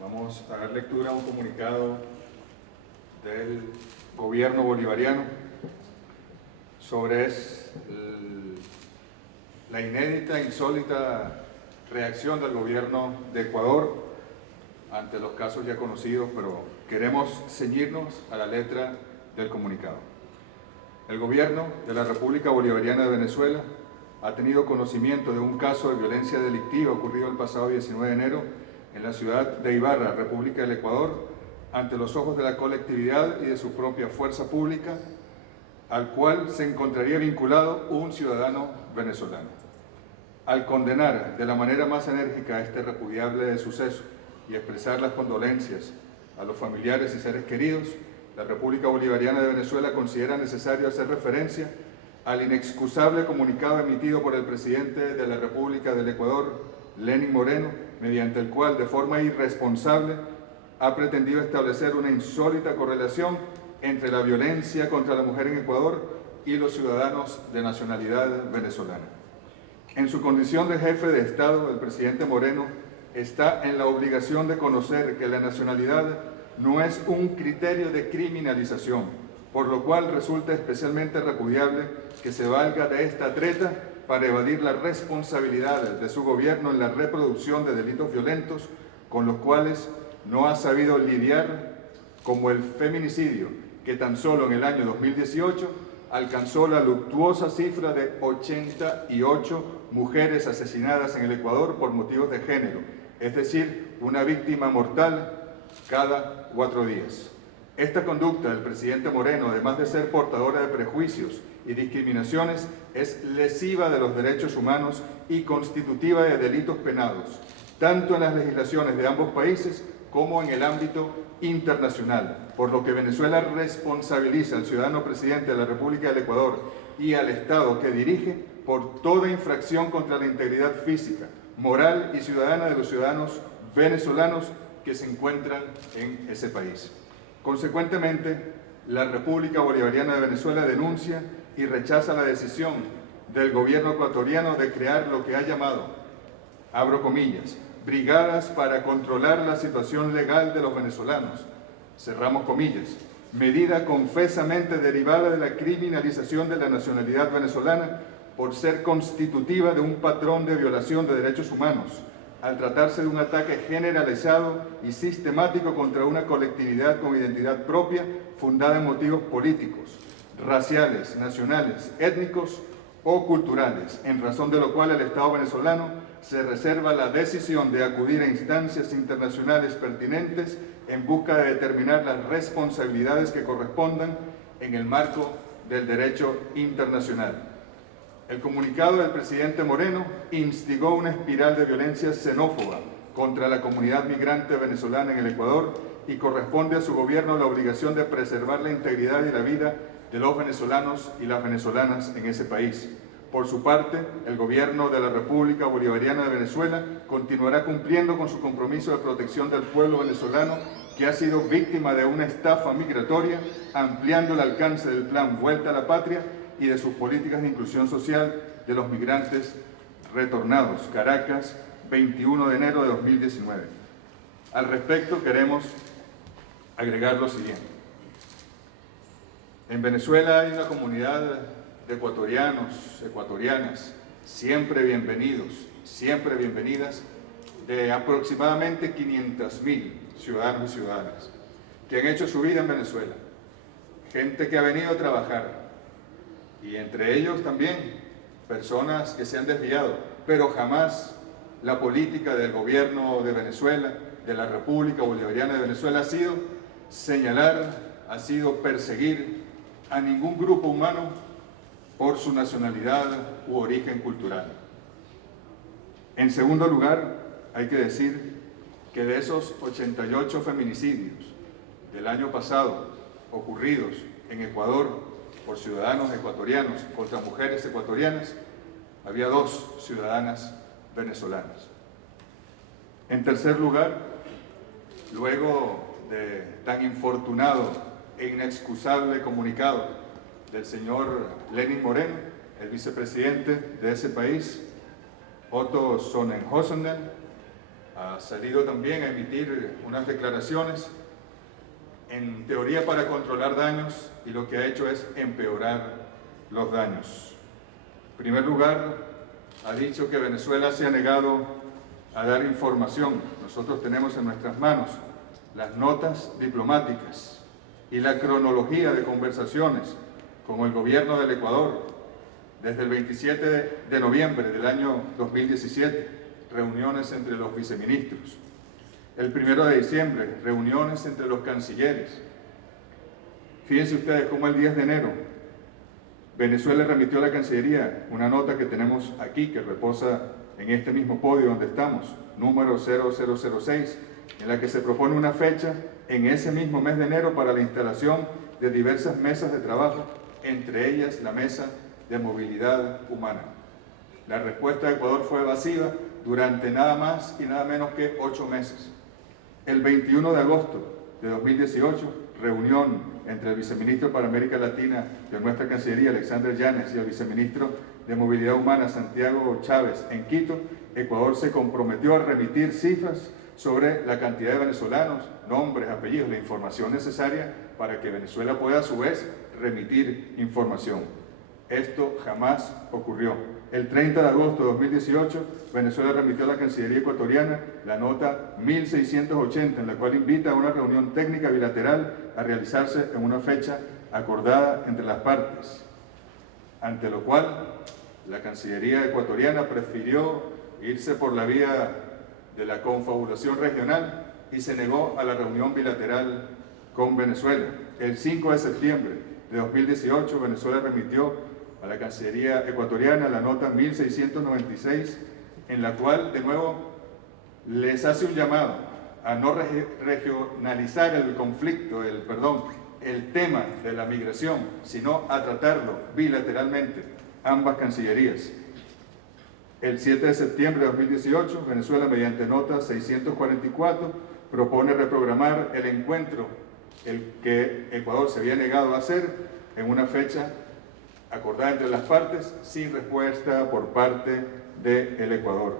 Vamos a dar lectura a un comunicado del gobierno bolivariano sobre la inédita, insólita reacción del gobierno de Ecuador ante los casos ya conocidos, pero queremos ceñirnos a la letra del comunicado. El gobierno de la República Bolivariana de Venezuela ha tenido conocimiento de un caso de violencia delictiva ocurrido el pasado 19 de enero en la ciudad de Ibarra, República del Ecuador, ante los ojos de la colectividad y de su propia fuerza pública, al cual se encontraría vinculado un ciudadano venezolano. Al condenar de la manera más enérgica este repudiable suceso y expresar las condolencias a los familiares y seres queridos, la República Bolivariana de Venezuela considera necesario hacer referencia al inexcusable comunicado emitido por el presidente de la República del Ecuador, Lenín Moreno, mediante el cual, de forma irresponsable, ha pretendido establecer una insólita correlación entre la violencia contra la mujer en Ecuador y los ciudadanos de nacionalidad venezolana. En su condición de jefe de Estado, el presidente Moreno está en la obligación de conocer que la nacionalidad no es un criterio de criminalización, por lo cual resulta especialmente repudiable que se valga de esta treta para evadir la responsabilidad de su gobierno en la reproducción de delitos violentos con los cuales no ha sabido lidiar, como el feminicidio, que tan solo en el año 2018 alcanzó la luctuosa cifra de 88 mujeres asesinadas en el Ecuador por motivos de género, es decir, una víctima mortal cada 4 días. Esta conducta del presidente Moreno, además de ser portadora de prejuicios y discriminaciones, es lesiva de los derechos humanos y constitutiva de delitos penados, tanto en las legislaciones de ambos países como en el ámbito internacional, por lo que Venezuela responsabiliza al ciudadano presidente de la República del Ecuador y al Estado que dirige por toda infracción contra la integridad física, moral y ciudadana de los ciudadanos venezolanos que se encuentran en ese país. Consecuentemente, la República Bolivariana de Venezuela denuncia y rechaza la decisión del gobierno ecuatoriano de crear lo que ha llamado, abro comillas, brigadas para controlar la situación legal de los venezolanos, cerramos comillas, medida confesamente derivada de la criminalización de la nacionalidad venezolana por ser constitutiva de un patrón de violación de derechos humanos, al tratarse de un ataque generalizado y sistemático contra una colectividad con identidad propia fundada en motivos políticos, raciales, nacionales, étnicos o culturales, en razón de lo cual el Estado venezolano se reserva la decisión de acudir a instancias internacionales pertinentes en busca de determinar las responsabilidades que correspondan en el marco del derecho internacional. El comunicado del presidente Moreno instigó una espiral de violencia xenófoba contra la comunidad migrante venezolana en el Ecuador y corresponde a su gobierno la obligación de preservar la integridad y la vida de los venezolanos y las venezolanas en ese país. Por su parte, el gobierno de la República Bolivariana de Venezuela continuará cumpliendo con su compromiso de protección del pueblo venezolano que ha sido víctima de una estafa migratoria, ampliando el alcance del plan Vuelta a la Patria y de sus políticas de inclusión social de los migrantes retornados. Caracas, 21 de enero de 2019. Al respecto, queremos agregar lo siguiente. En Venezuela hay una comunidad de ecuatorianos, ecuatorianas, siempre bienvenidos, siempre bienvenidas, de aproximadamente 500.000 ciudadanos y ciudadanas que han hecho su vida en Venezuela. Gente que ha venido a trabajar, y entre ellos también personas que se han desviado, pero jamás la política del gobierno de Venezuela, de la República Bolivariana de Venezuela, ha sido señalar, ha sido perseguir a ningún grupo humano por su nacionalidad u origen cultural. En segundo lugar, hay que decir que de esos 88 feminicidios del año pasado ocurridos en Ecuador por ciudadanos ecuatorianos contra mujeres ecuatorianas, había 2 ciudadanas venezolanas. En tercer lugar, luego de tan infortunado e inexcusable comunicado del señor Lenín Moreno, el vicepresidente de ese país, Otto Sonnenhosen, ha salido también a emitir unas declaraciones, en teoría para controlar daños, y lo que ha hecho es empeorar los daños. En primer lugar, ha dicho que Venezuela se ha negado a dar información. Nosotros tenemos en nuestras manos las notas diplomáticas y la cronología de conversaciones con el gobierno del Ecuador desde el 27 de noviembre del año 2017, reuniones entre los viceministros. El 1 de diciembre, reuniones entre los cancilleres. Fíjense ustedes cómo el 10 de enero Venezuela remitió a la Cancillería una nota que tenemos aquí, que reposa en este mismo podio donde estamos, número 0006, en la que se propone una fecha en ese mismo mes de enero para la instalación de diversas mesas de trabajo, entre ellas la Mesa de Movilidad Humana. La respuesta de Ecuador fue evasiva durante nada más y nada menos que 8 meses. El 21 de agosto de 2018, reunión entre el viceministro para América Latina de nuestra Cancillería, Alexander Yanes, y el viceministro de Movilidad Humana, Santiago Chávez, en Quito, Ecuador se comprometió a remitir cifras sobre la cantidad de venezolanos, nombres, apellidos, la información necesaria para que Venezuela pueda a su vez remitir información. Esto jamás ocurrió. El 30 de agosto de 2018, Venezuela remitió a la Cancillería ecuatoriana la nota 1680, en la cual invita a una reunión técnica bilateral a realizarse en una fecha acordada entre las partes, ante lo cual la Cancillería ecuatoriana prefirió irse por la vía de la confabulación regional y se negó a la reunión bilateral con Venezuela. El 5 de septiembre de 2018, Venezuela remitió a la Cancillería ecuatoriana la nota 1696, en la cual de nuevo les hace un llamado a no regionalizar el conflicto, el tema de la migración, sino a tratarlo bilateralmente, ambas cancillerías. El 7 de septiembre de 2018, Venezuela, mediante nota 644, propone reprogramar el encuentro, el que Ecuador se había negado a hacer, en una fecha acordada entre las partes, sin respuesta por parte del Ecuador.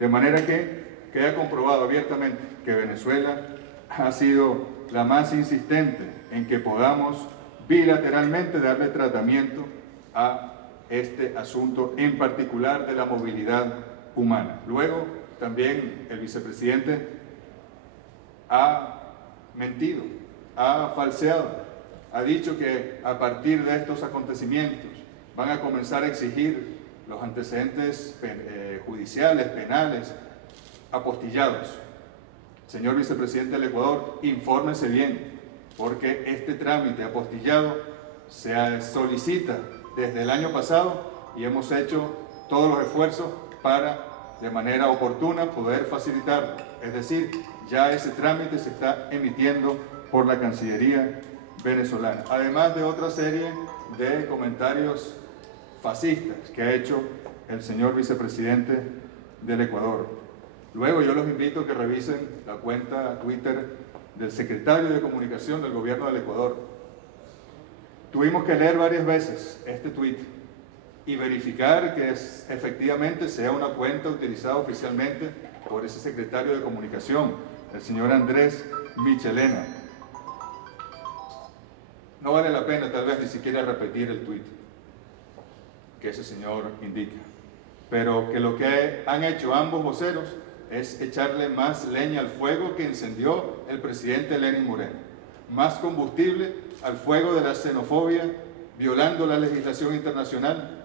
De manera que queda comprobado abiertamente que Venezuela ha sido la más insistente en que podamos bilateralmente darle tratamiento a este asunto, en particular de la movilidad humana. Luego, también el vicepresidente ha mentido, ha falseado, ha dicho que a partir de estos acontecimientos van a comenzar a exigir los antecedentes judiciales, penales, apostillados. Señor vicepresidente del Ecuador, infórmese bien, porque este trámite apostillado se solicita desde el año pasado y hemos hecho todos los esfuerzos para, de manera oportuna, poder facilitarlo. Es decir, ya ese trámite se está emitiendo por la Cancillería venezolana, además de otra serie de comentarios fascistas que ha hecho el señor vicepresidente del Ecuador. Luego yo los invito a que revisen la cuenta Twitter del secretario de Comunicación del Gobierno del Ecuador. Tuvimos que leer varias veces este tuit y verificar que efectivamente sea una cuenta utilizada oficialmente por ese secretario de Comunicación, el señor Andrés Michelena. No vale la pena tal vez ni siquiera repetir el tuit que ese señor indica, pero que lo que han hecho ambos voceros es echarle más leña al fuego que encendió el presidente Lenín Moreno, más combustible al fuego de la xenofobia, violando la legislación internacional,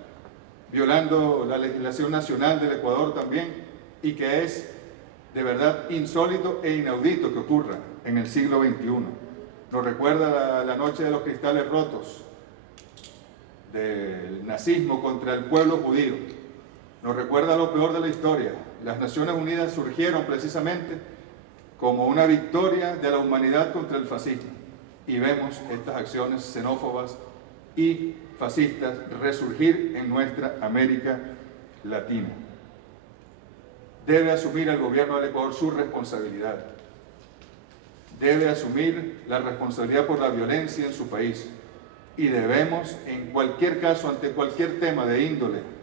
violando la legislación nacional del Ecuador también, y que es de verdad insólito e inaudito que ocurra en el siglo XXI. Nos recuerda la noche de los cristales rotos, del nazismo contra el pueblo judío. Nos recuerda lo peor de la historia. Las Naciones Unidas surgieron precisamente como una victoria de la humanidad contra el fascismo. Y vemos estas acciones xenófobas y fascistas resurgir en nuestra América Latina. Debe asumir el gobierno del Ecuador su responsabilidad. Debe asumir la responsabilidad por la violencia en su país. Y debemos, en cualquier caso, ante cualquier tema de índole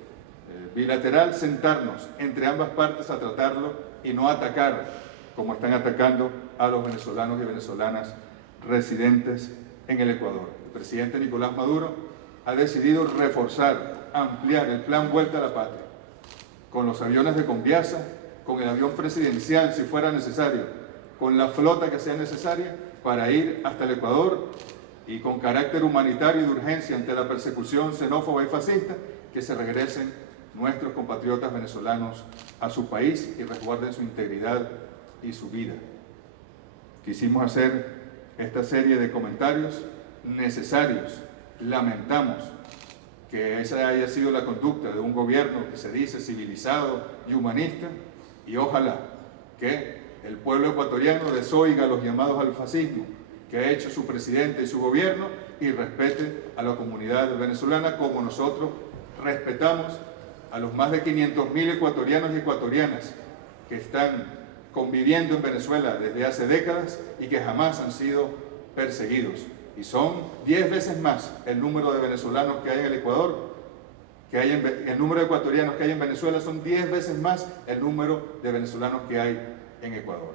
bilateral, sentarnos entre ambas partes a tratarlo y no atacar, como están atacando a los venezolanos y venezolanas residentes en el Ecuador. El presidente Nicolás Maduro ha decidido reforzar, ampliar el plan Vuelta a la Patria, con los aviones de Conviasa, con el avión presidencial si fuera necesario, con la flota que sea necesaria para ir hasta el Ecuador y con carácter humanitario y de urgencia ante la persecución xenófoba y fascista, que se regresen nuestros compatriotas venezolanos a su país y resguarden su integridad y su vida. Quisimos hacer esta serie de comentarios necesarios. Lamentamos que esa haya sido la conducta de un gobierno que se dice civilizado y humanista, y ojalá que el pueblo ecuatoriano desoiga los llamados al fascismo que ha hecho su presidente y su gobierno y respete a la comunidad venezolana como nosotros respetamos a los más de 500.000 ecuatorianos y ecuatorianas que están conviviendo en Venezuela desde hace décadas y que jamás han sido perseguidos. Y son 10 veces más el número de venezolanos que hay en el Ecuador, el número de ecuatorianos que hay en Venezuela son 10 veces más el número de venezolanos que hay en Ecuador.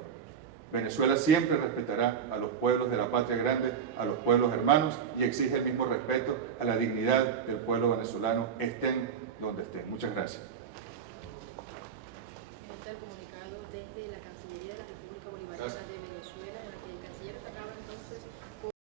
Venezuela siempre respetará a los pueblos de la patria grande, a los pueblos hermanos, y exige el mismo respeto a la dignidad del pueblo venezolano, estén donde estén. Muchas gracias. Este es el comunicado desde la Cancillería de la República Bolivariana de